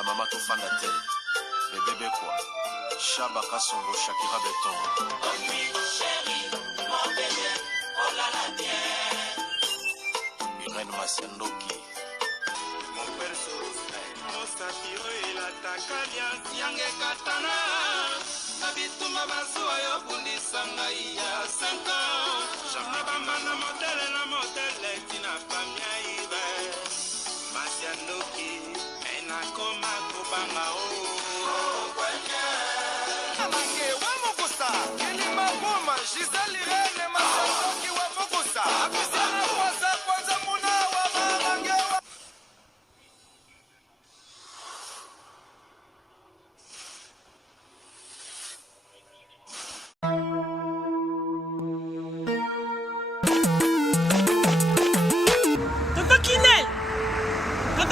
ba mama to fanda te bébé quoi Chaba Kasongo Shakira Beton Irène Masiandoki mon perso Osatiro ilatakalia siange katana Nabituma basua yo bundisanga iya 5 ans Jamna bamana modele tina famia ibe Masiandoki ena koma kubanga o kwenye Amange wa mokosa Kelima boma Giselle Irene Masiandoki wa mokosa Abisana kwanza muna wa mamange wa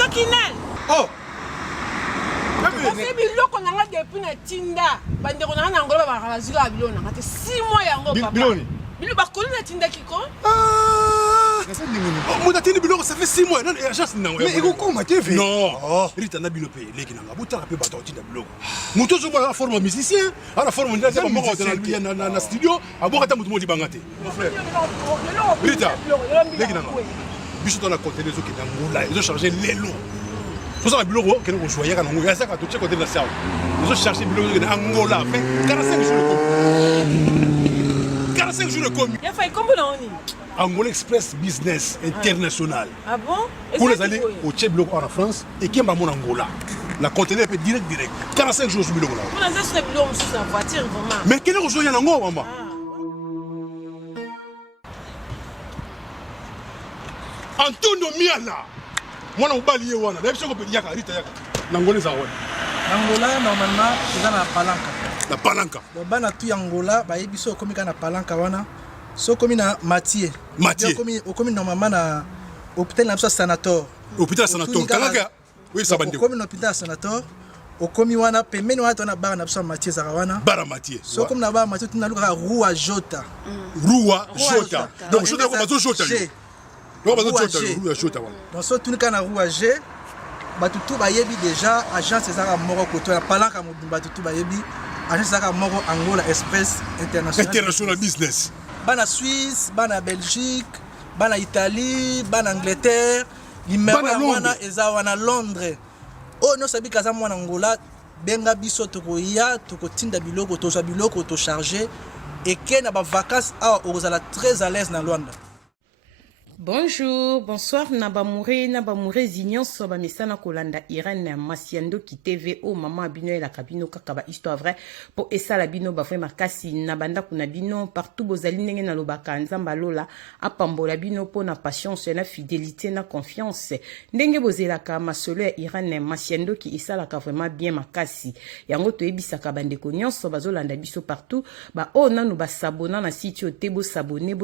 Kinel. Oh. C'est biloko nanga depuis na tinda. Bande ko nanga ngolo ba bazika biloko nanga te 6 mois yango papa. Biloni. Bilo ba kolu na tinda kiko. Ah. Mon atteint biloko ça fait 6 mois. Non, agence nango. Mais iko koma TV. Non. Rita na bilope leki nanga. Bota pe bato tinda biloko. Muto zo ba forme musicien, ala forme ndeza ba moko na studio, aboka ta mutu modi bangate. Mon frère. Rita. Leki nanga. Biso dans la côté des autres qui là ils ont chargé les lots tout ça le bureau que nous choisir quand on y a ça quand tu côté de la salle ils ont chargé le bureau de Angola fait 45 jours de 45 jours de commis il a fait combien d'années Angola Express Business International ah bon pour les aller au Tchèque en France et qui m'a mon Angola la conteneur peut direct 45 jours sur le bureau là on a ça sur le bureau sur sa voiture vraiment mais quel est le jour il y a Angola maman Antonio Miala mwana mobali ye wana na biso ko pe yaka rita yaka nangola za wana Angola normalement eza na palanka na palanka bana tu Angola ba yebiso komi kana palanka wana so komi na Mathieu komi normalement na hôpital na biso sanator kalaka oui ça bande komi na hôpital sanator okomi wana pembeni wana tona bara na biso Mathieu zaka wana bara Mathieu so komi na bara Mathieu tuna luka Rua Jota donc Jota ko bazo Jota donc so tuni kana Rua G batutu bayebi déjà agence ezaka moko koto na palanka mobimba tutu bayebi agence ezaka moko Angola Express International Business bana Suisse bana Belgique bana Italie bana Angleterre limero wana eza wana Londres o no sabi kaza mwana Angola benga biso tokoya tokotinda biloko tozwa biloko to charger et que na ba vacances a ozala très à l'aise na Luanda. Bonjour, bonsoir, Nabamure Zignon, Soba Messana Kolanda, Irène Masiandoki TV, oh maman Abino et la cabino kakaba histoire vraie, pour essa la bino bafre makasi, Nabanda Kunabino, partout bozaline na lobaka, Nzamba Lola, Apambola bino pour na patience, na fidélité, na confiance, Ndenge bozelaka, ma sole Irène Masiandoki, essa la ka vraiment bien makasi, Yango to ebisaka bande konyon, Soba Zolanda biso partout, ba oh nanu ba sabona na site yo te bo sabone,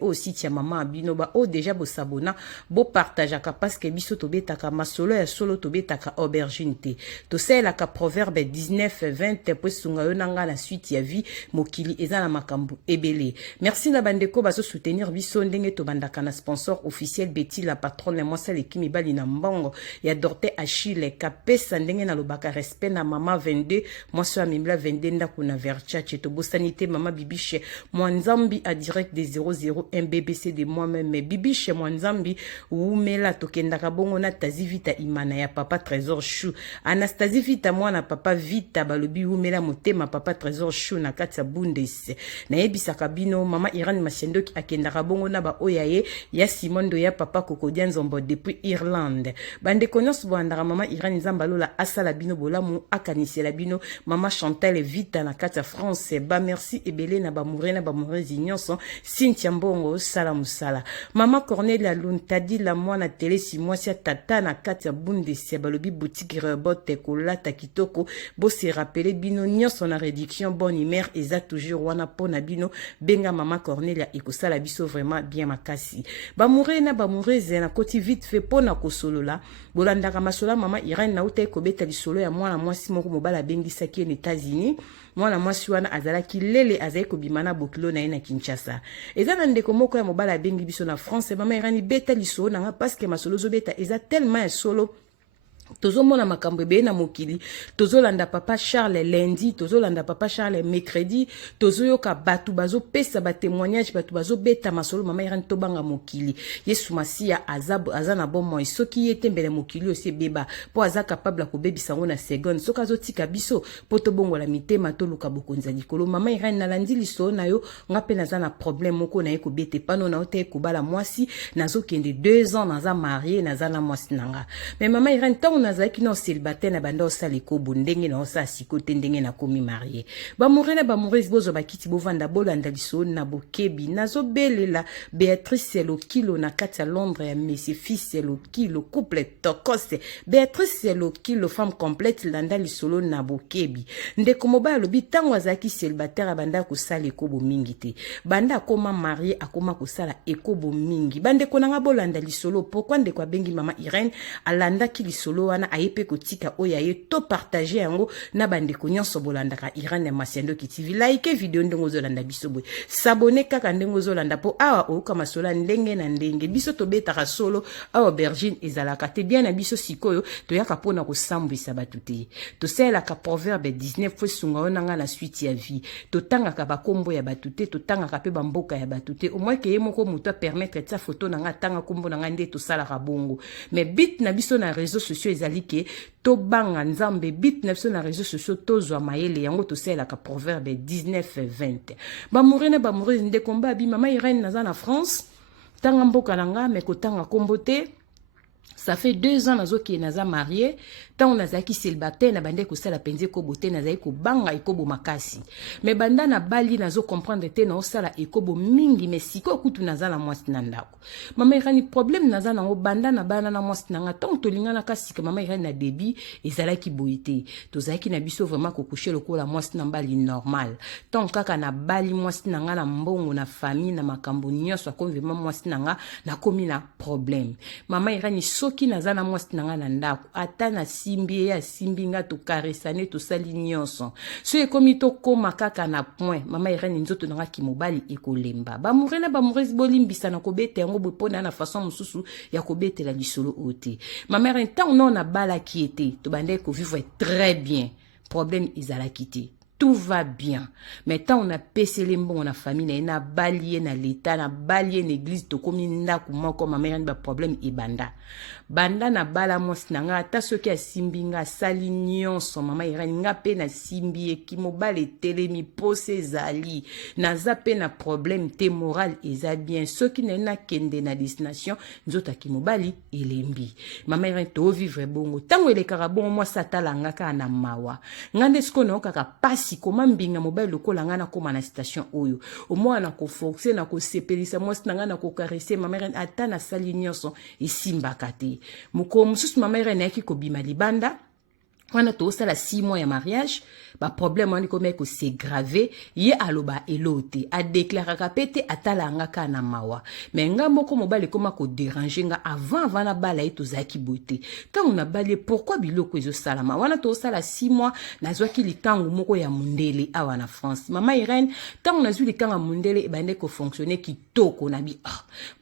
oh site ya maman Abino, ba oh déjà bo sabona bo partageaka parce que biso tobetaka masolo ya solo tobetaka aubergine te to sela ka proverbe 19:20 po sunga yo nanga na suite ya vie mokili eza na makambu ebele merci na bandeko bazo soutenir biso ndenge to bandaka na sponsor officiel Betty la patronne moi sale kimi bali na mbongo ya Dorte Achille kapesa ndenge na lobaka respect na mama 22 moi so amimla 22 ndako na verchache to bosanité mama bibiche mwanzambi a direct des 00 mbBC de moi-même bibiche mwanzambi umela tokendaka bongo na tazi vita imana ya papa Trésor Chou Anastasie vita mwana papa vita balobi umela motema papa Trésor Chou na kati ya bundes na yebisaka bino mama Irène Masiandoki akendaka bongo na ba oyaye ya Simondo ya papa Kokodia Nzombo depuis Irlande bande konyos boandaka mama Irène Nzambalola asala bino bolamu akanisela bino mama Chantal vita na kati ya France ba merci ebele na ba mouré nyonso Cynthia Mbongo sala musala mama Cornelia Luntadi la mwana télé si mwasi tata na kati ya bundes balobi boutique rebote kolata kitoko bo se rappeler bino nyonso na réduction bonne humeur eza toujours wana pona bino benga mama Cornelia ekosala biso vraiment bien makasi ba mouré na koti vite fait pona kosolola bolandaka masola mama Irène na uta ekobeta lisolo ya mwana mwasi moko mobala bengisaki en États-Unis mwana mwasi wana azalaki lele azali kobimana bokilo na ye na Kinshasa eza na ndeko moko ya mobala bengi biso na France mama Irène beta lisolo nanga parce que masolo zo beta eza tellement ya solo tozomona makambo ebeye na mokili tozolanda papa Charles lundi tozolanda papa Charles mercredi tozoyoka bato bazopesa batémoignage bato bazobeta masolo mama Irene tobanga mokili Yesu Masiya aza na bomoi soki ye tembele mokili osi beba po aza capable kobebisa ngo na seconde soki azotika biso po tobongola mitema toluka bokonza likolo mama Irene nalandi liso na yo nga pe naza na problème moko na ye kobete pano na ote kobala mwasi nazokende 2 ans naza marié naza na mwasi nanga mais mama Irene nazaki no célibataire na banda osala ekobo ndenge na osala sikote ndenge na komi marié bamorena bamoresi bozo bakiti bovanda bolanda liso na bokebi nazobelela Béatrice Lokilo na kati ya Londres ya Messi fils Lokilo couple tokose Béatrice Lokilo femme complète landa lisolo na bokebi ndeko mobali alobi ntango azalaki célibataire banda kosala ekobo mingi te banda akoma marié akoma kosala ekobo mingi bandeko nanga bolanda lisolo pourquoi ndeko abengi mama Irene alandaki lisolo wana ayepe kotika oya ye to partager yango na bandeko nyonso bolandaka Irene Masiando TV like video ndenge ozolanda biso boy s'abonner kaka ndenge ozolanda po awa oka masola ndenge na ndenge biso tobetaka solo awa aubergine ezalaka te bien na biso sikoyo toyaka pona kosambwisa bato te tosalaka proverbe 19 fo sunga onanga na suite ya vie totangaka bakombo ya bato te totangaka pe bamboka ya bato te au moins ke ye moko moto permettre ta photo nanga tanga kombo nanga nde tosalaka bongo mais bit na biso na réseaux sociaux ezali ke to banga nzambe bit na biso na réseaux sociaux tozwa mayele yango tosalaka proverbe 19:20 bamorena bamorezi nde komba bi mama Irene naza na France tanga mboka nanga me kotanga kombo te ça fait 2 ans nazoki naza marié tant nazaki célibataire na bande ko sala penze ko bote nazaki ko banga ekobo makasi mais banda na bali nazo comprendre te na osala ekobo mingi mais siko kutu nazala mwasi na ndako mama Irene problème nazana o banda na bana na mwasi nanga tant tolingana kasi ka mama Irene na débit ezalaki boité tozaki na biso vraiment ko coucher lokola mwasi na bali normal tant kaka na bali mwasi nanga na mbongo na famille na makambo nyonso akomi vraiment mwasi nanga na komi na problème mama Irene soki nazana mwasi nanga na ndako ata na simbi ya simbi nga to karesane to sali nyonso so ekomi to koma kaka na point mama Irene nzoto nanga ki mobali ekolemba ba murena ba murezi bolimbisa na kobete yango bopona na façon mususu ya kobete la lisolo ote mama Irene tant non na bala ki était to bande ko vivre très bien problème izala kiti tout va bien. Mais tant on a pessé les bons, on a famille, on a balayé na l'état, on a balayé l'église, to comme na kuma comme ma mère a problème et banda. Banda na bala mos nanga ta ce qui a simbinga salignon son maman Irene nga pe na simbi ki mobile telemi pose zali na zape na problème te moral eza bien ce qui na kende na destination nzota ki mobali elembi maman Irene to vivre bongo tango ele karabon moi satala ngaka na mawa ngande sko na kaka pasi koma mbinga mobile lokola ngana koma na station oyo au moins na ko forcer na ko sepelisa moi nanga na ko caresser maman Irene ata na salignon son isimba kate muko mususu mama Irene yaki kobima libanda wana to sala 6 mois ya mariage ba problème wani comme ko c'est gravé ye aloba elote a déclarer kapete atala ngaka na mawa mais nga moko mobali koma ko déranger nga avant na bala eto zaki beauté quand on a balé pourquoi biloko ezo salama wana to sala 6 mois nazwaki likangu moko ya mundele awa na France mama Irene tant on a vu likanga mundele bande ko fonctionner kitoko na bi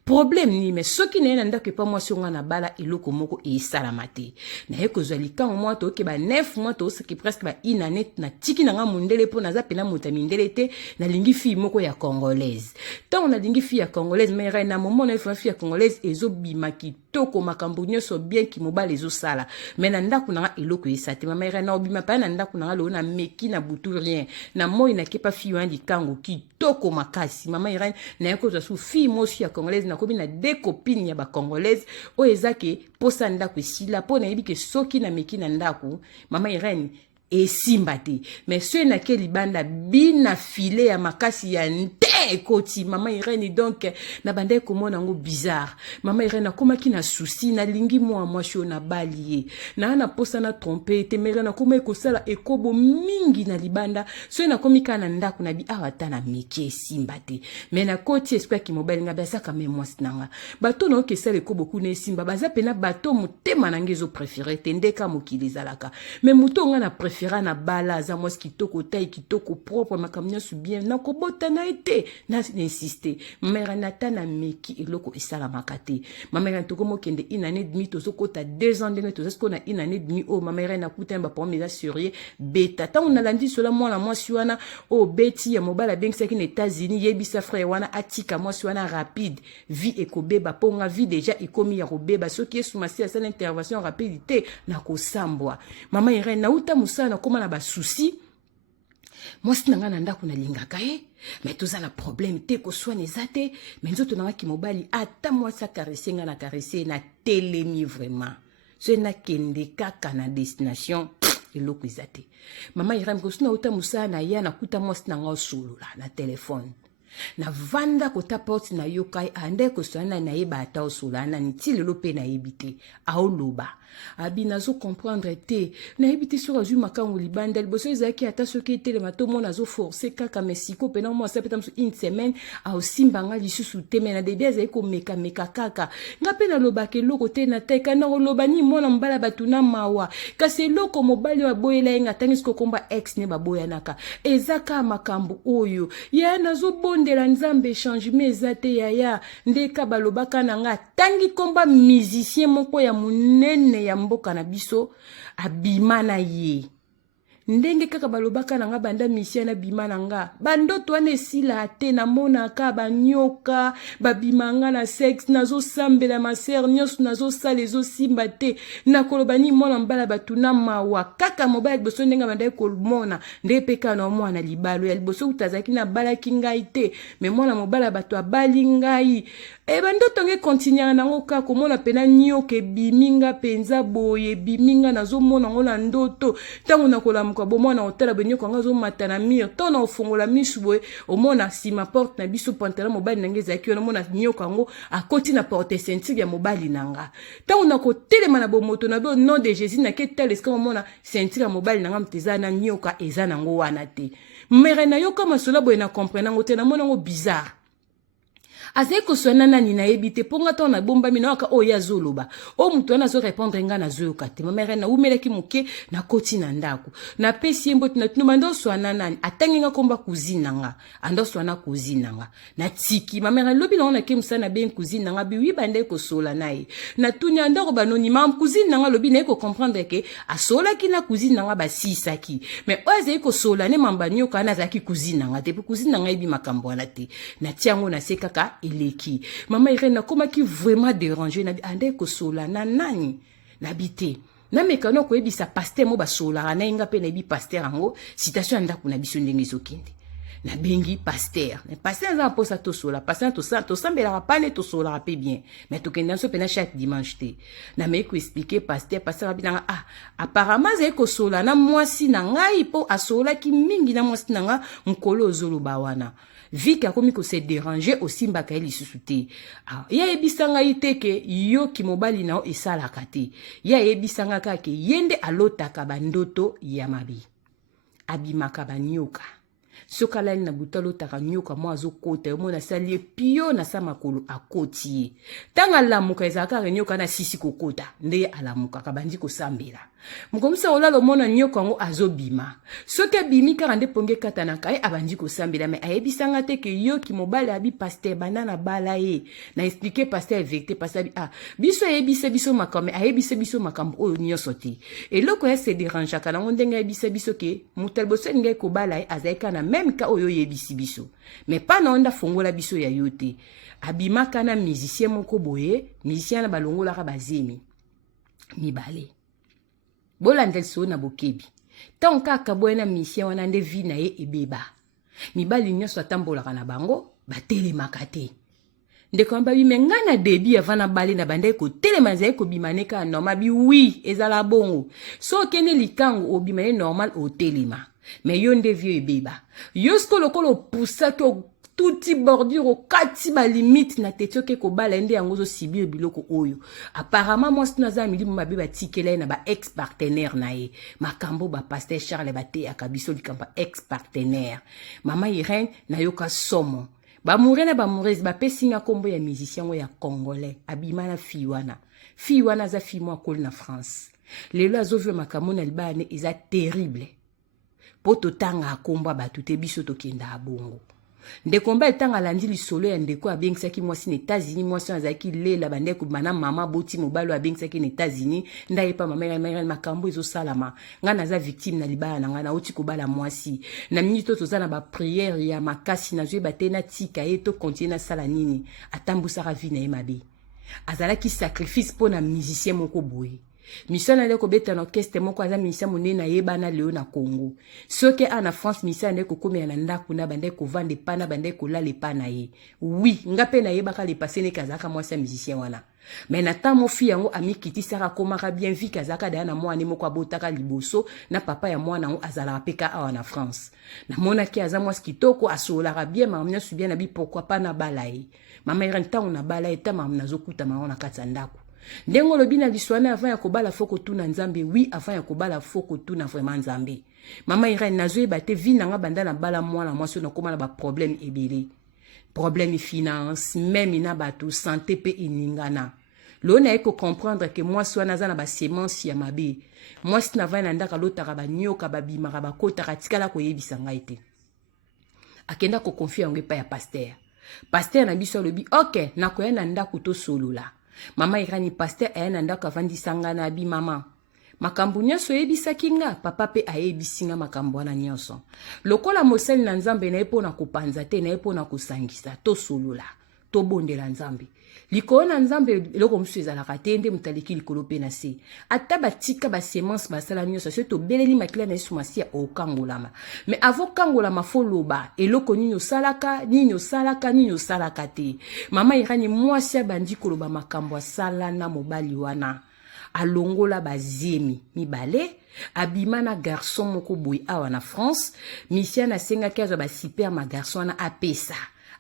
problème ni mais ce qui n'est pas que pas moi sur na bala eloko moko e salamate na yeko zali kan moi to ke ba 9 mois to ce qui presque ba inane na tiki na nga mundele po na za pena mutamindele te na lingi fi moko ya congolaise tant on a lingi fi ya congolaise mais na moment na fi ya congolaise ezo bima kitoko makambo nyoso bien ki mobile ezo sala mais na ndaku na eloko esate mama na obima pa na ndaku na lo na meki na butu rien na moi na ke pa fi wa likango kitoko makasi mama Irene na yeko za su fi mosi ya congolaise na komi na deux copines ya ba congolaise o ezake posa ndako esila po na yebi ke soki na meki na ndako mama Irene esimbate mais ceux na ke libanda bina filé ya makasi ya nte ekoti mama Irene donc na bande komona ngo bizarre mama Irene akoma ki na souci na lingi moi sho na balie na posa na tromper te mere na koma ekosala ekobo mingi na libanda ceux na komi kana ndako na bi awata na meki esimbate mais na koti espoir ki mobile nga basa ka même moi sinanga bato no ke sala ekobo kuna esimba baza pena bato motema na ngezo préféré te ndeka mokili zalaka mais muto nga na préféré préféra na bala aza mwasi kitoko taille kitoko propre makambo nyonso bien nakobotana ye te nainsiste mamere nata na meki eloko esalamaka te mamere tokomokende une année demi tozokota 2 ans ndenge tozasiko na une année demi oyo mamere nakutani baparome eza sérieux beta ntango nalandi sola mwana mwasi wana oyo beti ya mobali abengisaki na États-Unis yebisa frère wana atika mwasi wana rapide vie ekobeba mponga vie déjà ekomi ya kobeba soki esumasi asala intervention rapide te na kosambwa mama Irene nauta mosala nakoma na basusi mwasi na nga na ndako nalingaka ye me toza na problème te koswana eza te me nzoto nangaki mobali ata mwasi akarese nga na karese na telemi vraiment so nakende kaka na destination eloko eza te mama Irene kosi nauta mosala na ya nakuta mwasi na nga osolola na telefone na vanda kota porte na yokai ande koswana na yeba ata osola nani ti lelo pe na yebi te aoloba abi nazo comprendre te na yebi te soki azwi makango libanda liboso ezalaki ata soki etelema tomona azo force kaka mesiko pena mwasi apeta mosu une semaine aosimbanga lisusu te me na debi azali komekameka kaka nga mpe nalobaka eloko te na teka na koloba ni mwana mobali bato na mawa kasi eloko mobali oyo aboyela ye nga ntangi soki okomba ex ne baboyanaka eza kaka makambo oyo yaya nazobondela nzambe changement eza te yaya ndeka balobaka na nga tangi komba musicien moko ya monene ya mboka na biso abima na ye ndenge kaka balobaka na nga banda misia na bima na nga bandoto wana esila te namonaka banyoka babima nga na sexe nazosambela maser nyonso nazosala ezosimba te nakoloba ni mwana mbala bato na mawa kaka mobali ya liboso ndenge bandaki komona nde mpe kaka na mwana libalo ya liboso kuta azalaki nabalaki ngai te me mwana mobali ya bato abali ngai bandoto nge kontinuaka nango kaka komona pena nyoka ebimi nga mpenza boye ebimi nga nazomona ngo na ndoto ntango nakolamuka bomona otala benyoka nga azomata na mire ntango na ofongola misu boye omona nsima porte na biso pantalon mobali na nge ezalaki wana omona nyoka yango akoti na porte ceinture ya mobali na nga ntango nakotelema na bomoto na bo nom de Jésus nake tala esika omona ceinture ya mobali na nga moto eza na nyoka eza nango wana te mere nayoka masolo boye na comprendre nango te namona yango bizarre azali koswana nani nayebi te mponga ntango nabombami na waka oyo azoloba oyo moto wana azorépondre nga nazoyoka te mamere naumelaki moke nakoti na ndako napesi ye mbote natunuma nde oswana nani atangi nga komba cousine na nga ande oswana cousine na nga natiki mamere lobi nango nake mosala na bengi cousine na nga biwi bande kosola na ye natuni andako banonima cousine na nga lobi naye kocomprendre ke asolaki na cousine na nga basisaki mais oyo azali kosola ne mamba nyoka wana azalaki cousine na nga te mpe cousine na nga yebi makambo wana te natia yango na se kaka eleki mama Irene nakomaki vraiment déranger na ande kosola na nani nabite na mekano koyebisa pasteur mo basolaka na inga pe na yebi pasteur yango citation ya ndako na biso ndenge ezokende nabengi pasteur aza mposa tosola pasteur tosambelaka pane tosolaka mpe bien mais tokende nso mpena chaque dimanche te namei koexplike pasteur abinanga apparemment azali kosola na mwasi na ngai mpo asolaki mingi na mwasi na nga mokolo ozoloba wana viki akomi kose déranger osimbaka ye lisusu te ye ayebisanga ye te ke yoki mobali na yo esalaka te ye ayebisanga kaka ke ye nde alotaka bandoto ya mabe abimaka banyoka soki alali na butu alotaka nyoka mo azokota omona asali ye pio na sa makolo akoti ye ntango alamuka ezalaka kaka nyoka na sisi kokota nde ye alamukaka bandi kosambela mokomisa olala omona nyoka yango azobima soki abimi kaka nde pongi ekatanaka ye abandi kosambela me ayebisanga te ke yoki mobali abi paster banda na bala ye na explike paster evecte paster abi biso ayebisa biso makambo ayebisa biso makambo oyo nyonso te eloko ya se dérangeaka nango ndenge ayebisa biso ke moto liboso elingai kobala ye azalika na même ka oyo oyebisi biso me pa na onda fongola biso ya yo te abimaka na musicien moko boye musicien na balongolaka bazemi mibale bolandeli so na bokebi ntango kaka boye na musicien wana nde vi na ye ebeba mibali nyonso atambolaka na bango batelemaka te ndeko yamba bime nga na debi avant na bale na bandai kotelema nzali kobima ne kaka normal bi oui ezala bongo so okende likango obima ye normal otelema mais yo nde vieux ebeba yo siko lokolo opusaki tuti bordure okati balimite na teti oke kobala nde yango ozosibir biloko oyo apparemment mwasi naza milimo mabe batikela ye na baex partenaire na ye makambo bapaster Charles bateyaka biso likambo ex partenaire mama Irene nayoka somo bamoure na bamourese bapesinga kombo ya musicien ngo ya congolais abima na fi wana aza fi mo akoli na France lelo azovio makambo na libala ne eza terrible po totanga akomba bato te biso tokenda abongo ndeko mba etanga alandi lisolo ya ndeko abengisaki mwasi na États-Unis mwasi azalaki lela bandeko bana mama boti mobalo abengisaki na États-Unis ndaye pa mama makambo ezosalama nga naza victime na libala na nga nauti kobala mwasi na minute toza na ba prière ya makasi nazwe batena tika ye to continue na sala nini atambusaka vie na ye mabe azalaki sacrifice po na musicien moko boye mission ale kobeta na orchestre moko aza musicien monene ayebana leo na Congo soki ana France musicien ane kokomela na ndako na bande kovanda pana bande kolala epa na ye oui nga pe na yebaka le passé ne kazaka mwasi ya musicien wana mais na temps mofi yango amikitisaka komaka bien vi kazaka daya na mwana moko abotaka liboso na papa ya mwana yango azalaka peka awa na France namonaki aza mwasi kitoko asolaka bien mama nyonso bien na bi pourquoi pas na bala ye mama ira ntango na bala ye ta mama nazokuta mama na kati ya ndako ndengo lobi na liswana avant ya kobala foko tuna nzambe oui avant ya kobala foko tuna vraiment nzambe mama ira nazoyeba te vi nanga banda na bala mwana mwasi na koma na ba problème ebele problème finance même na bato santé pe iningana lo na eko comprendre que mwasi wana aza na ba semence ya mabe mwasi na vana ndaka lotaka banyoka babimaka bakotaka tikala koyebisa ngai te akenda ko confie yango pa ya pasteur na biso lobi ok nakoya na ndako to solola mama irani pasteur aya na ndako avandisanga na bi mama makambo nyonso yebisaki nga papa pe ayebisi nga makambo wana nyonso lokola mosali na nzambe na ye mpo na kopanza te na ye mpo na kosangisa tosolola tobondela nzambe likolo na nzambe eloko mosusu ezalaka te nde motaleki likolo mpe na se ata batika basemence basala nyonso so tobeleli makila na yesu masiya okangolama mais avo kangolama fo loba eloko nini osalaka te mama irani mwasi abandi koloba makambo asala na mobali wana alongola bazemi mibale abima na garçon moko boye awa na France misia nasengaki azwa basiper ma garçon wana apesa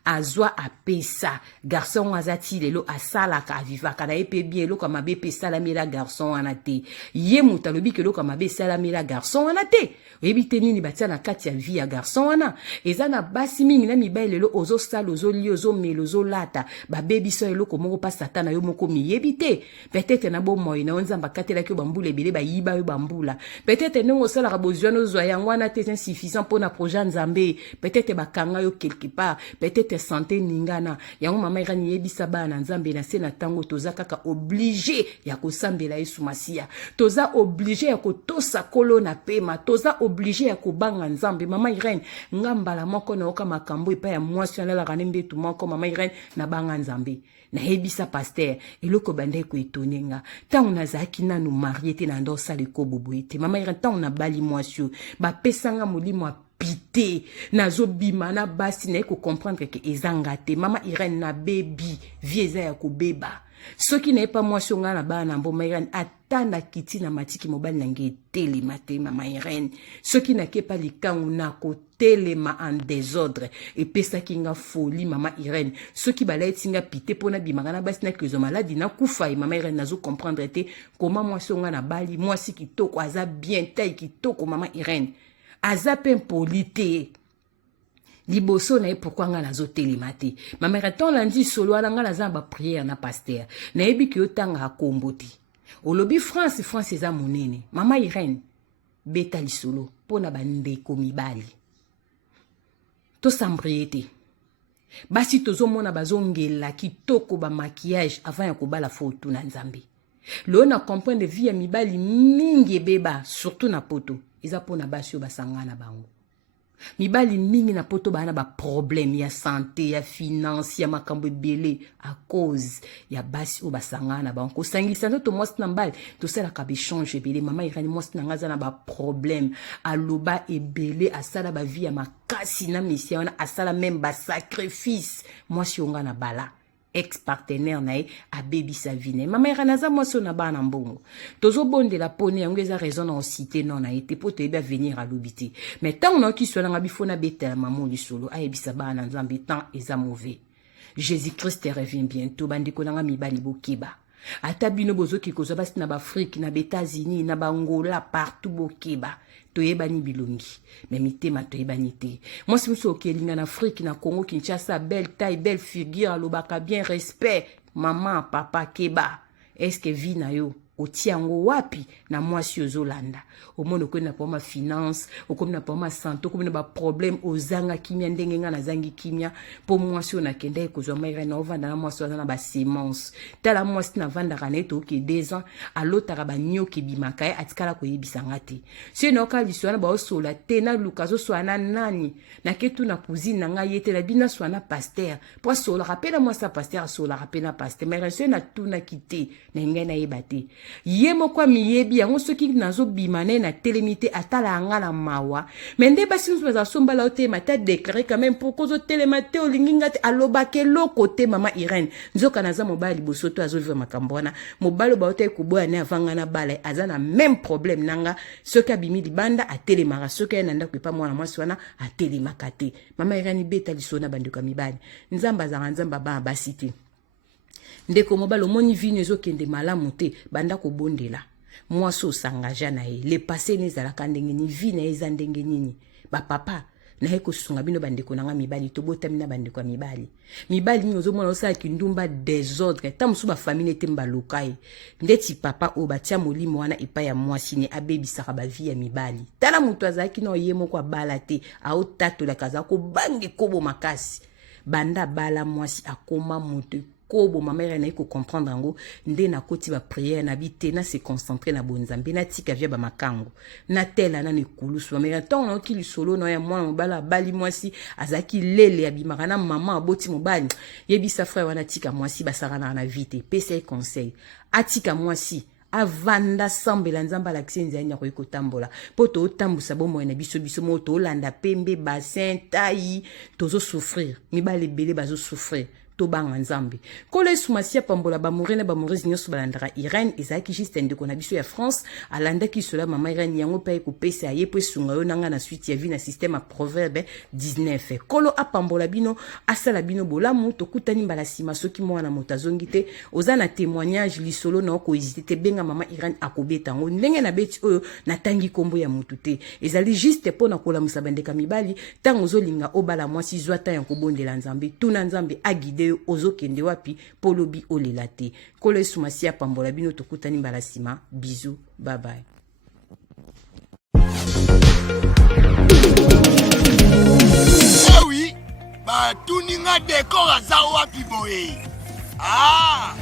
azwa apesa garçon azati lelo asalaka avivaka na ye pe bien eloko mabe pe salamela garçon wana te ye muta lobi ke eloko mabe salamela garçon wana te oyebi te nini batia na kati ya vie ya garçon wana eza na basi mingi na mibali lelo ozosala ozolia ozomela ozolata babebi so eloko moko pa satana yo moko miyebi te peut-être na bomoi na nzambe akatelaki yo bambula ebele bayiba yo bambula peut-être ndenge osalaka bozwa nozwa yango wana te insuffisant mpona projet nzambe peut-être bakanga yo quelque part peut-être santé ningana yango mama irani yebisa bana nzambe na se na tango toza kaka obligé ya kosambela Yesu Masiya toza obligé ya kotosa kolo na pema toza obligé ya kobanga nzambe mama irene ngambala moko na oka makambo epa ya mwasi alalaka ne mbetu moko mama irene na banga nzambe na yebisa pasteur eloko bande ko etonenga tango nazaki nanu marié te na ndosala ekobobo ete mama irene tango na bali mwasi bapesanga molimo pité nazo bima na basi na ko comprendre que ezanga te mama Irene na baby vieza ya kobeba soki na epa mwasi nga na bana mboma Irene atanda kiti na matiki mobali nange telema te mama Irene soki na kepa likangu na ko telema en désordre et pesa kinga folie mama Irene soki balaiti nga pité pona bimaka na basi na kezo maladi na kufa mama Irene nazo comprendre te comment mwasi nga na bali mwasi kitoko aza bien taille kitoko mama Irene aza pe polite liboso na ye pourquoi nga nazo telema te mama reton landi solo ala nga naza ba prière na pasteur na yebi ki otanga akombo te olobi France eza monene mama Irene beta lisolo pona bandeko mibali to sambriete basi tozomona bazongela kitoko ba maquillage avant ya kobala foto na nzambe lo na comprendre vie ya mibali mingi ebeba surtout na poto eza pona basi yo basangana bango mibali mingi na poto bana ba problème ya santé ya finance ya makambo ebele à cause ya basi yo basangana bango kosangisa nzoto mwasi na mbali tosalaka bechange ebele mama Irani mwasi na ngaza na ba problème aloba ebele asala ba vie ya makasi na misia wana asala même ba sacrifice mwasi yo nga na bala ex-partenaire na ye abebisa vine mama Irani aza mwasi na bana mbongo tozobondela pone yango eza raison na osite non na ete po toyebi avenir alobi te mais ntango nayoki solo nanga bifo nabetela mama lisolo ayebisa bana nzambe temps eza mauvais Jésus-Christ revient bientôt bandeko nanga mibali bokeba ata bino bozoki kozwa basi na baafrike na baétats-unis na bangola partout bokeba toyebani bilongi mais mitema toyebani te mwasi mosu okelinga na Afrique na Congo Kinshasa belle taille belle figure alobaka bien respect maman papa keba est-ce que vie na yo otia yango wapi na mwasi ozolanda omona okomi na problème finance okomi na problème santé okomi na baproblème ozanga kimia ndenge nga nazangi kimia mpo mwasi oyo nakenda ye kozwa maire na ovanda na mwasi aza na basemence tala mwasi navandaka na ye toke 2 ans alotaka banyoki ebimaka ye atikala koyebisanga te so naoka liswa na baosola te naluka azoswala na nani naketu na cousine na ngai ye te labi naswala na paster mpo asolaka mpe na mwasi ya paster asolaka mpe na paster maire so natunaki te na ngai nayeba te ye moko miyebi yango soki nazobima na ye na telemi te atala yanga na mawa me nde basi mosusu bazala sombala o te mata déclaré quand même mpo kozotelema te olingi nga te alobaka eloko te mama Irene nzoka naza mobali liboso to azovivre makambo wana mobali baotali koboya ne avanga na bala aza na même problème nanga soki abimi libanda atelemaka soki aye na ndako epa mwana mwasi wana atelemaka te mama Irene beta liso na bandeko ya mibali nzambe azalaka nzambe abana basi te ndeko mobali omoni vino ezokende malamu te banda kobondela mwasi osangaja na ye le passé nezalaka ndenge nini vi na ye eza ndenge nini bapapa naye kosunga bino bandeko nanga mibali tobotami na bandeko ya mibali nini ozomona osalaki ndumba désordre ta mosusu bafamile ete mbaloka ye ndeti papa oyo batia molimo wana epai ya mwasi ne abebisaka bavi ya mibali tala moto azalaki na ye moko abala te aotatolaka aza kobanga ekobo makasi banda bala mwasi akoma moto kobo mama Irene na ko comprendre ngo nde na koti ba prière na bité na se concentrer na bonzambe na tika via ba makango na tela na nekulusu mama Irene tant na ki solo na ya mwana mobala bali mwasi azaki lele ya bimaka na mama aboti mobali yebisa frère wana tika mwasi basarana na vite pese conseil atika mwasi avanda sambela nzamba la kisenza nya ko tambola poto otambusa bomo na biso moto olanda pembe bassin tayi tozo souffrir mibale belé bazo souffrir tobanga nzambe kole sumasia pambola bamorena bamorezi nyoso balandaka Irene ezaki juste ndeko na biso ya France alandaki cela mama Irene yango pa ekopesa ye po sunga yo nanga na suite ya vie na système à proverbe 19 kolo apambola bino asala bino bolamu tokutani mbala sima soki mwana motazongi te oza na témoignage lisolo na ko hésiter te benga mama Irene akobeta ngo ndenge na beti oyo natangi kombo ya mutu te ezali juste po na kola musabandeka mibali tango zolinga obala mwasi zwata ya kobondela nzambe tuna nzambe agide ozokende wapi polobi olela te kolo sumasia pambola bino tokutani mbala sima bisous bye bye. Eh oui, bah tuninga décor aza wapi boye. Ah,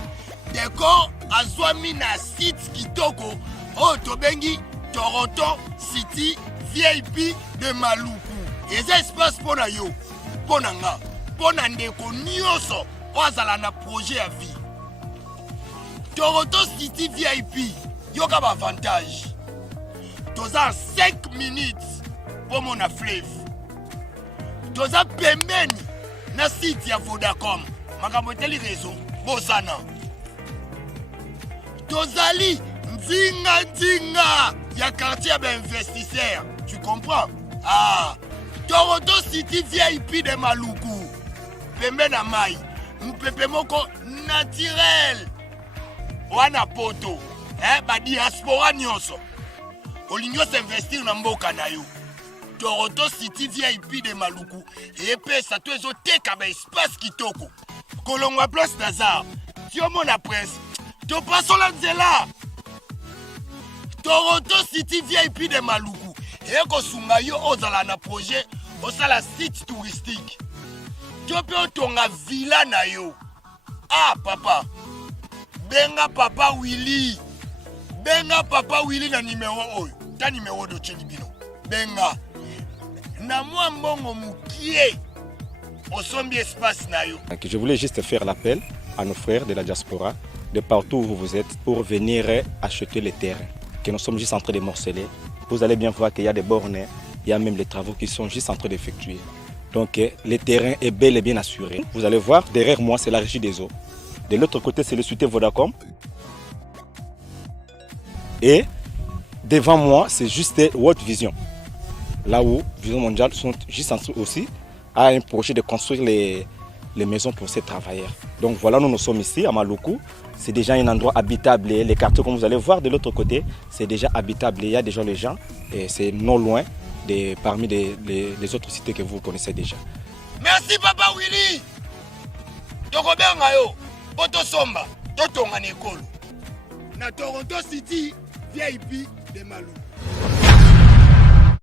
décor azwami na site kitoko o tobengi Toronto City VIP de Maluku. Eza espace pona yo, pona nga. Pona ndeko nyonso ozala na projet ya vie. Toronto City VIP yoka ba avantage. Toza 5 minutes pour mon fleuve. Toza pembeni na site ya Vodacom. Makambo teli réseau bosana. Tozali nzinga ya quartier ya investisseur. Tu comprends? Ah, Toronto City VIP de Maluku. Pembe na mai mpepe moko naturel wana poto ba diaspora nyonso olingo s'investir na mboka na yo Toronto City VIP de Maluku epesa to ezoteka ba espace kitoko kolongwa place d'Azar tiomona presse to pasola nzela Toronto City VIP de Maluku ekosunga yo ozala na projet osala site touristique Tiope otonga villa na yo. Ah papa. Benga papa Willy. Benga papa Willy na numéro oyo. Ta numéro do chelibino. Benga. Na moi mbongo mukie. Osombi espace na yo. Je voulais juste faire l'appel à nos frères de la diaspora, de partout où vous êtes, pour venir acheter les terrains. Que nous sommes juste en train de morceler. Vous allez bien voir qu'il y a des bornes, il y a même les travaux qui sont juste en train d'effectuer. Donc le terrain est bel et bien assuré. Vous allez voir, derrière moi, c'est la régie des eaux. De l'autre côté, c'est le société Vodacom. Et devant moi, c'est juste World Vision. Là où Vision Mondiale sont juste en dessous aussi, a un projet de construire les maisons pour ces travailleurs. Donc voilà, nous sommes ici à Maluku. C'est déjà un endroit habitable. Les quartiers, comme vous allez voir de l'autre côté, c'est déjà habitable. Il y a déjà les gens et c'est non loin. Parmi les autres cités que vous connaissez déjà. Merci Papa Willy. Tokobenga yo, poto somba, totonga nekolo. na Toronto City VIP de Malou.